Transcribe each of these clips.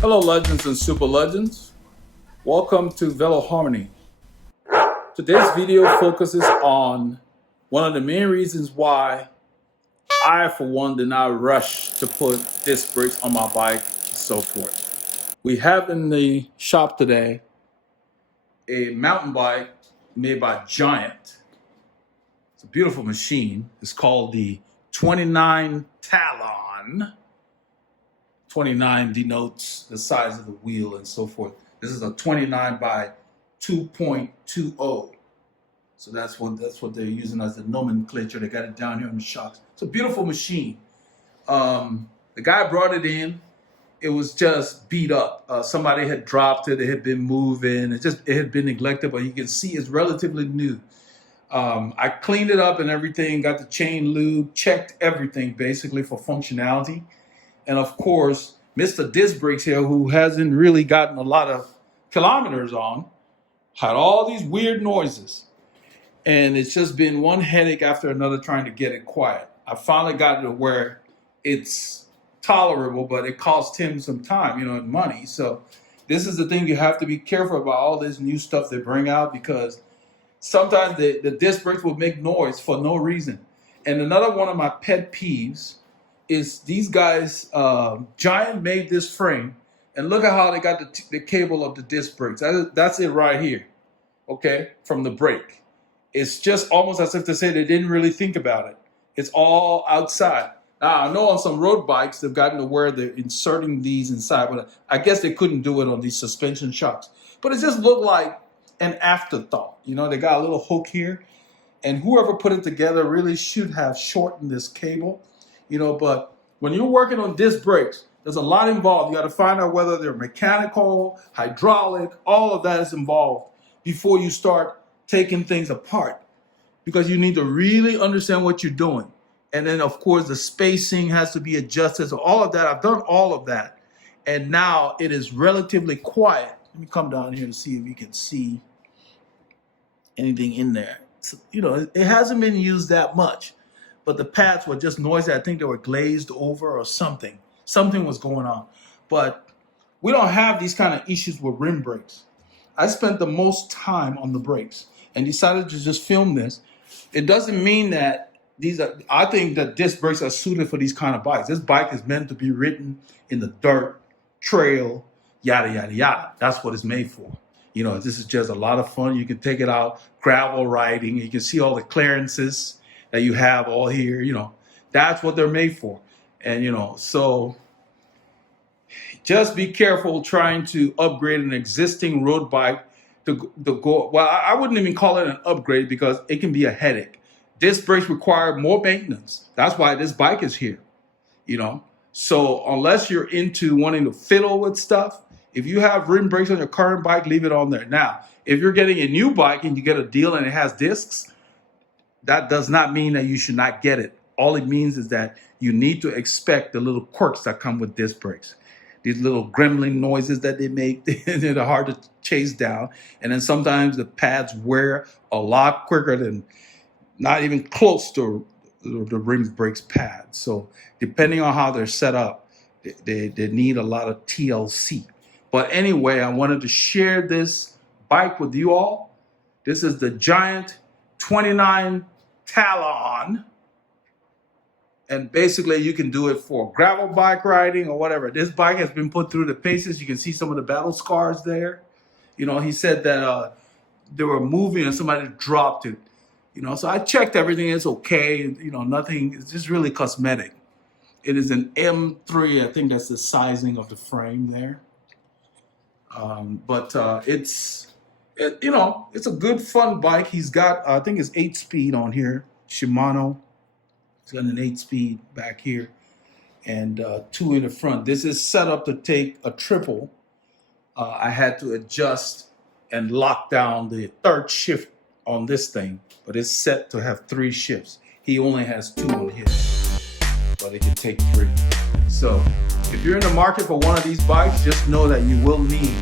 Hello, legends and super legends. Welcome to Veloharmony. Today's video focuses on one of the main reasons why I, for one, did not rush to put disc brakes on my bike and so forth. We have in the shop today a mountain bike made by Giant. It's a beautiful machine. It's called the 29 Talon. 29 denotes the size of the wheel and so forth. This is a 29 by 2.20. So that's what they're using as the nomenclature. They got it down here on the shocks. It's a beautiful machine. The guy brought it in. It was just beat up. Somebody had dropped it. It had been moving. It had been neglected, but you can see it's relatively new. I cleaned it up and everything, got the chain lube, checked everything basically for functionality. And of course, Mr. Disc Brakes here, who hasn't really gotten a lot of kilometers on, had all these weird noises. And it's just been one headache after another trying to get it quiet. I finally got it to where it's tolerable, but it cost him some time, and money. So this is the thing, you have to be careful about all this new stuff they bring out, because sometimes the disc brakes will make noise for no reason. And another one of my pet peeves is these guys, Giant made this frame, and look at how they got the cable of the disc brakes. That's it right here, okay, from the brake. It's just almost as if to say they didn't really think about it. It's all outside. Now, I know on some road bikes, they've gotten to where they're inserting these inside, but I guess they couldn't do it on these suspension shocks. But it just looked like an afterthought. They got a little hook here, and whoever put it together really should have shortened this cable. But when you're working on disc brakes, there's a lot involved. You got to find out whether they're mechanical, hydraulic, all of that is involved before you start taking things apart, because you need to really understand what you're doing. And then, of course, the spacing has to be adjusted. So all of that, I've done all of that. And now it is relatively quiet. Let me come down here to see if you can see anything in there. So, it hasn't been used that much. But the pads were just noisy. I think they were glazed over or something. Something was going on. But we don't have these kind of issues with rim brakes. I spent the most time on the brakes and decided to just film this. It doesn't mean that I think that disc brakes are suited for these kind of bikes. This bike is meant to be ridden in the dirt, trail, yada, yada, yada. That's what it's made for. This is just a lot of fun. You can take it out gravel riding. You can see all the clearances that you have all here. That's what they're made for. And, so just be careful trying to upgrade an existing road bike to go. Well, I wouldn't even call it an upgrade, because it can be a headache. Disc brakes require more maintenance. That's why this bike is here, So unless you're into wanting to fiddle with stuff, if you have rim brakes on your current bike, leave it on there. Now, if you're getting a new bike and you get a deal and it has discs, that does not mean that you should not get it. All it means is that you need to expect the little quirks that come with disc brakes. These little gremlin noises that they make, they're hard to chase down. And then sometimes the pads wear a lot quicker than, not even close to the rim brakes pads. So depending on how they're set up, they need a lot of TLC. But anyway, I wanted to share this bike with you all. This is the Giant 29 Talon. And basically, you can do it for gravel bike riding or whatever. This bike has been put through the paces. You can see some of the battle scars there. He said that they were moving and somebody dropped it. So I checked everything. It's okay. Nothing. It's just really cosmetic. It is an M3. I think that's the sizing of the frame there. But it's a good fun bike. He's got, I think it's 8-speed on here. Shimano. It's got an 8-speed back here and 2 in the front. This is set up to take a triple. I had to adjust and lock down the third shift on this thing, but it's set to have 3 shifts. He only has 2 on his, but it can take 3. So if you're in the market for one of these bikes, just know that you will need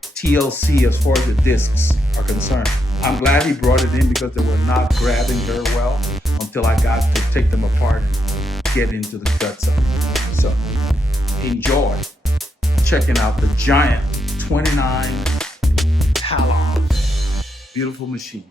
TLC as far as the discs are concerned. I'm glad he brought it in, because they were not grabbing very well until I got to take them apart and get into the guts of it. So enjoy. Check checking out the giant 29 Talon. Beautiful machine.